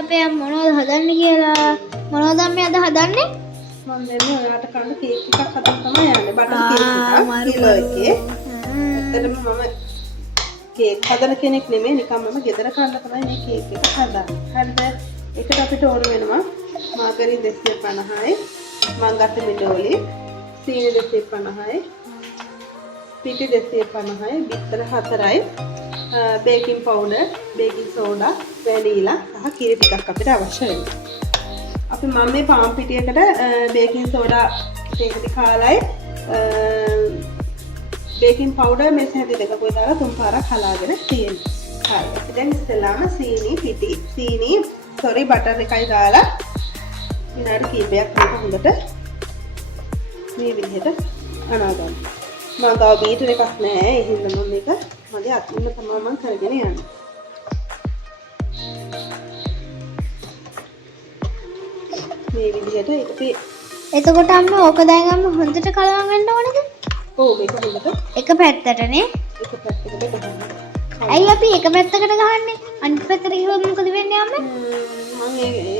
අපේ මොනවද හදන්න කියලා මොනවද මේ අද හදන්නේ? මම දෙන්නේ ඔයාලට කන්න කේක් එකක් හදන්න තමයි යන්නේ. බටර් කේක් එකක් කිලෝ එකේ. ඇත්තටම මම කේක් හදන කෙනෙක් නෙමෙයි නිකන් මම ගෙදර කන්න තමයි මේ කේක් එක හදන්නේ. හරිද? ඒකට අපිට ඕන වෙනවා මාගරින් 250යි, මං ගත්ත මිඩෝලි, සීනි 250යි, පිටි 250යි, බිත්තර 4යි, baking powder, baking soda, vanilla සහ කිරි ටිකක් අපිට අවශ්‍ය වෙනවා. අපි මම මේ පාන් පිටියකට බේකින් සෝඩා දෙකටි කාලයි බේකින් පවුඩර් මේ හැටි දෙකකුයි දාලා තුන් පාරක් හලාගෙන තියෙනවා. හරි. අපි දැන් ඉස්සෙල්ලාම බටර් එකයි දාලා විනාඩි කිහිපයක් මේක හොඳට මේ විදිහට අනා ගන්න. මම ගාව බීටර් එකක් නැහැ. ඒ හින්දා මම මේක මගේ අතින්ම තමයි මම කරගෙන යන්නේ. මේ විදිහට එතකොට අම්ම ඕක දැන් අම්ම හොඳට කලවම් වෙන්න ඕනද? ඔව් මේක හොඳට එක පැත්තටනේ. එක පැත්තකට ගහන්න. ඇයි අපි එක පැත්තකට ගහන්නේ? අනිත් පැත්තට ගිහුවොත් මොකද වෙන්නේ අම්ම? මම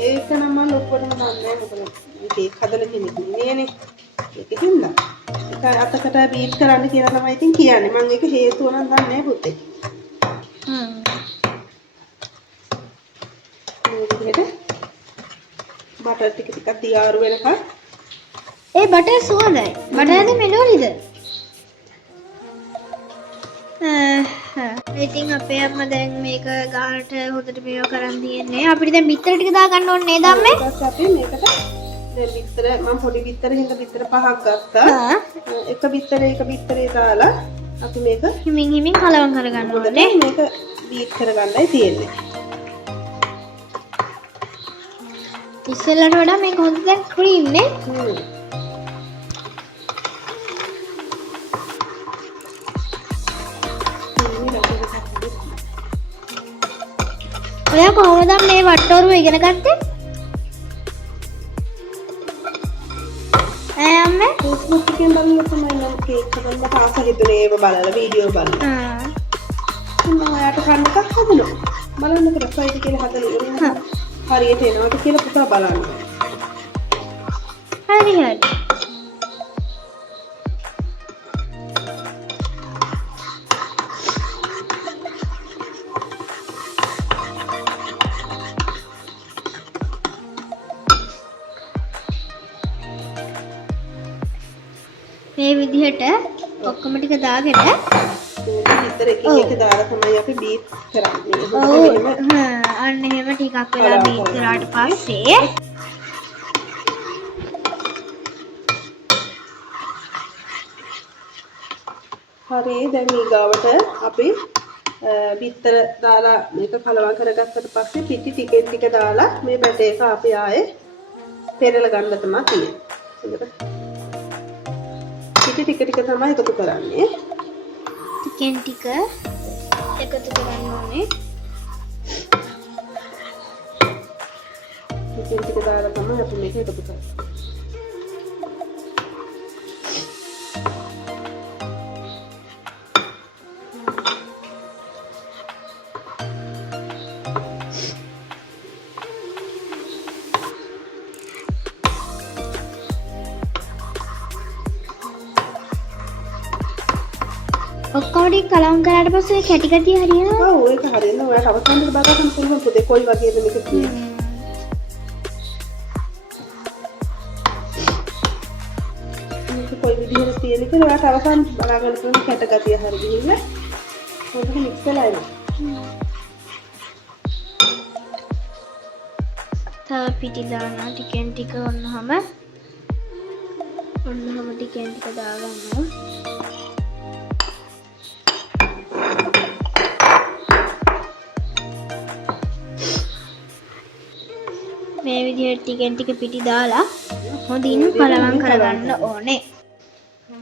ඒක නම් මම ලොක්කොටම දන්නේ මොකද මේක හදලා කෙනෙක් නෙවෙයිනේ. ඒක හින්දා. ඒක අතකට බීට් කරන්න කියලා තමයි ඉතින් කියන්නේ. මම ඒක හේතුව නම් දන්නේ නැහැ පුතේ. මේ විදිහට බටර් ටික තියාරු වෙනකන් ඒ බටර් සුවඳයි. බටර්ද මෙලෝලිද? ඉතින් අපේ අම්මා දැන් මේක ගානට හොඳට මේව කරන් තියන්නේ. අපිට දැන් බිත්තර ටික දා ගන්න ඕනේ නේද අම්මේ? ඊට පස්සේ අපි මේකට දැන් බිත්තර මම පොඩි බිත්තර හින්දා බිත්තර 5ක් ගත්තා. එක බිත්තරේ දාලා අපි මේක හිමින් කලවම් කරගන්න ඕනේ. මේක බීට් කරගන්නයි තියෙන්නේ. ඉස්සෙල්ලට වඩා මේක හොඳ දැන් ක්‍රීම් නේ. ඔයා කොහොමද මේ වට්ටෝරුව ඉගෙන ගත්තේ? අම්මේ Facebook එකෙන් බලලා තමයි මම කේක් හදන්න තාස හිතුනේ ඒව බලලා වීඩියෝ බලලා. මම ඔයාට කන්න එකක් හදනවා. බලන්නකෝ රසයිද කියලා හදලා ඉවරයි. හරියට එනවාද කියලා පුතා බලන්න. හරි. මේ විදිහට ඔක්කොම ටික දාගෙන විතර එකින් එක දාලා තමයි අපි බීට් කරන්නේ. අන්න එහෙම ටිකක් වෙලා බීට් කරාට පස්සේ හරි දැන් ඊගාවට අපි බිත්තර දාලා මේක කලවම් කරගත්තට පස්සේ පිටි ටික දාලා මේ බැටර් එක අපි ආයේ පෙරලා ගන්න තමයි තියෙන්නේ. පිටි ටික තමයි එකතු කරන්නේ. ටිකෙන් ටික එකතු කරන්න ඕනේ. ටික දාලා තමයි අපි මේක එකතු කරන්නේ. ඔක්කොම ටික කලවම් කරාට පස්සේ කැටි කැටි හරියනවා. ඔව් ඒක හරියනවා. ඔයාලට අවසානයේ බලා ගන්න පුළුවන් පුතේ කොයි වගේද මේක කියන්නේ. මේක කොයි විදිහට තියෙන කියලා ඔයාලට අවසාන බලා ගන්න පුළුවන් කැට ගතිය හරිය ගිහිල්ලා හොඳට මික්ස් වෙලා එනවා. තව පිටි දානවා ටිකෙන් ටික ඔන්නම ටිකෙන් ටික දාගන්නවා. මේ විදිහට ටිකෙන් ටික පිටි දාලා හොඳින් කලවම් කරගන්න ඕනේ.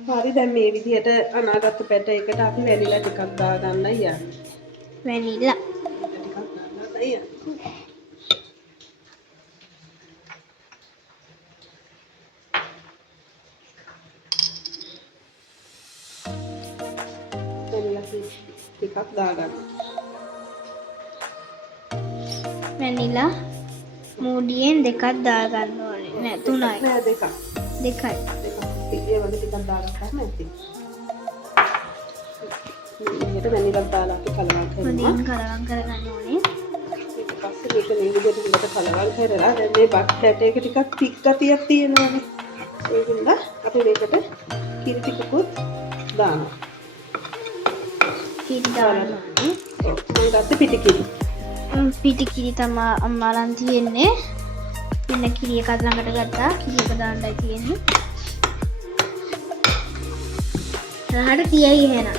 හරි දැන් මේ විදිහට අනාගත පැට එකට අපි වැනිලා ටිකක් දාගන්න යන්නේ. වැනිලා ටිකක් දාගන්න යන්නේ. වැනිලා ටිකක් දාගන්න. වැනිලා මූඩියෙන් දෙකක් දාගන්න ඕනේ. නෑ 3යි. නෑ දෙකක්. 2යි. ඒ වගේ ටිකක් දාගත්තාම ඇති. මේකට වැනිලා දාලා අපි කලවම් කරනවා. හොඳින් කලවම් කරගන්න ඕනේ. ඊට පස්සේ මේක මේ විදිහට හොඳට කලවම් කරලා දැන් මේ බත් හැටයක ටිකක් තික් ගතියක් තියෙනවානේ. ඒකින්ද අපි මේකට කිරි ටිකකුත් දානවා. කිරි දාන්න ඕනේ. ඔව් මම ගත්තේ පිටි කිරි. පිටි කිරි තමයි අම්මාලන් තියෙන්නේ. ඉන්න කිරි එකක් ළඟට ගත්තා. කිරි එක දාන්නයි තියෙන්නේ. රහට තියයි එහෙනම්.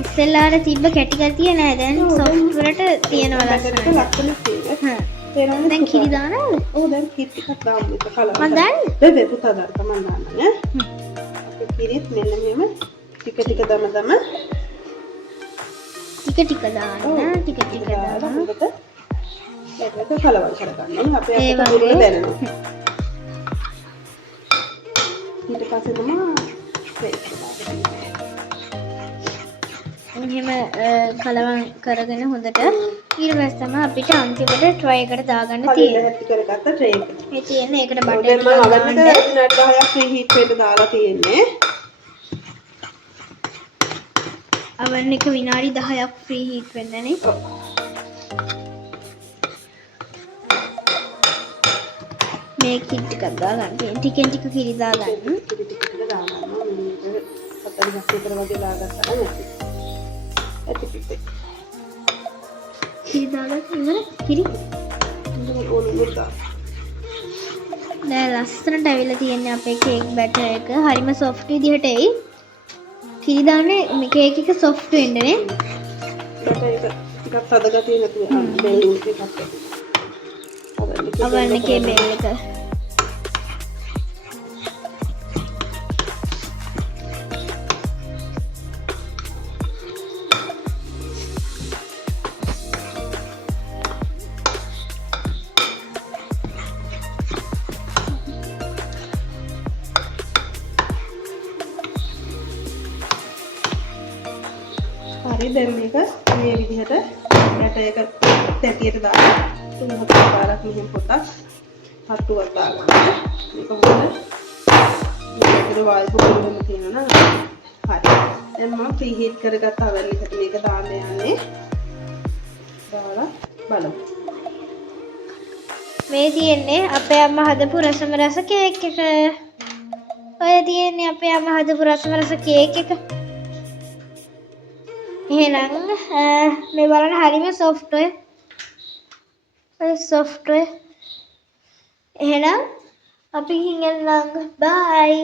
ඉස්සෙල්ලාට තිබ්බ කැටි ගතිය නෑ දැන් සොෆ්ට් වලට තියෙනවා ලස්සනට. ලස්සන තියෙනවා. දැන් කිරි දානවද? ඔව් දැන් කිරි ටිකක් දාමු මේක කලවම්. මම දාන්නේ? බෙබේ පුතා දාන්න මම දාන්නේ. අපි කිරිත් මෙන්න මෙහෙම ටික ටික දම ටික ටික දාන්න. ටික ටික දාන්න. හොඳට ඒක කලවම් කරගන්න ඕනේ. අපේ ඒ අපිට වගේ. මුරුල දැනෙනවා. ඊට පස්සේ තමයි එහෙම කලවම් කරගෙන හොඳට ඊට පස්සේ තමයි අපිට අන්තිමට ට්‍රයි එකට දාගන්න කලින් තියෙන්නේ. හැටි කරගත්ත ට්‍රේ එක. මේ තියෙන්නේ ඒකට දැන් බටර් මම අවන්ට විනාඩි 10ක් ෆ්‍රී හීට් වෙන්න දාලා තියෙන්නේ. අවන් එක විනාඩි 10ක් ෆ්‍රී හීට් වෙන්නනේ. ඔව්. මේ කිරි ටිකක් දාගන්න තියෙන්නේ. ටිකෙන් ටික කිරි දාගන්න. කිරි ටික දාගන්නවා. මේක 40ක් විතර වගේ දාගත්තා නම් ඇති. ඇති පිටේ. කිරි දාගන්න ඉවර. කිරි. ඕනෙ දාන්න. දැන් ලස්සනට ඇවිල්ලා තියෙන්නේ අපේ කේක් බැටර් එක. හරිම සොෆ්ට් විදිහට එයි. කිරි දාන්නේ මේ කේක් එක සොෆ්ට් වෙන්නනේ. බට ඒක ටිකක් තද ගතිය නැතුව බෙල්ලින් එකක් ඇති. අවන් එකේ බෙල් එක. හරි දැන් මේක මේ විදිහට යට එක තැටියට දාලා තුන් හතර පාරක් මෙහෙම පොතක් හට්ටුවක් දාගන්න. මේක හොඳට මේකේ වායු පුරවන්න තියෙනවා නේද? හරි. දැන් මම ප්‍රී හීට් කරගත්ත oven එකට මේක දාන්න යන්නේ. දාලා බලමු. මේ තියෙන්නේ අපේ අම්මා හදපු රසම රස කේක් එක. ඔය තියෙන්නේ අපේ අම්මා හදපු රසම රස කේක් එක. එහෙනම් මේ බලන්න හරිම සොෆ්ට් ඔය. ඔය සොෆ්ට් ඔය. එහෙනම් අපි ගිහින් එන්නම්. බයි.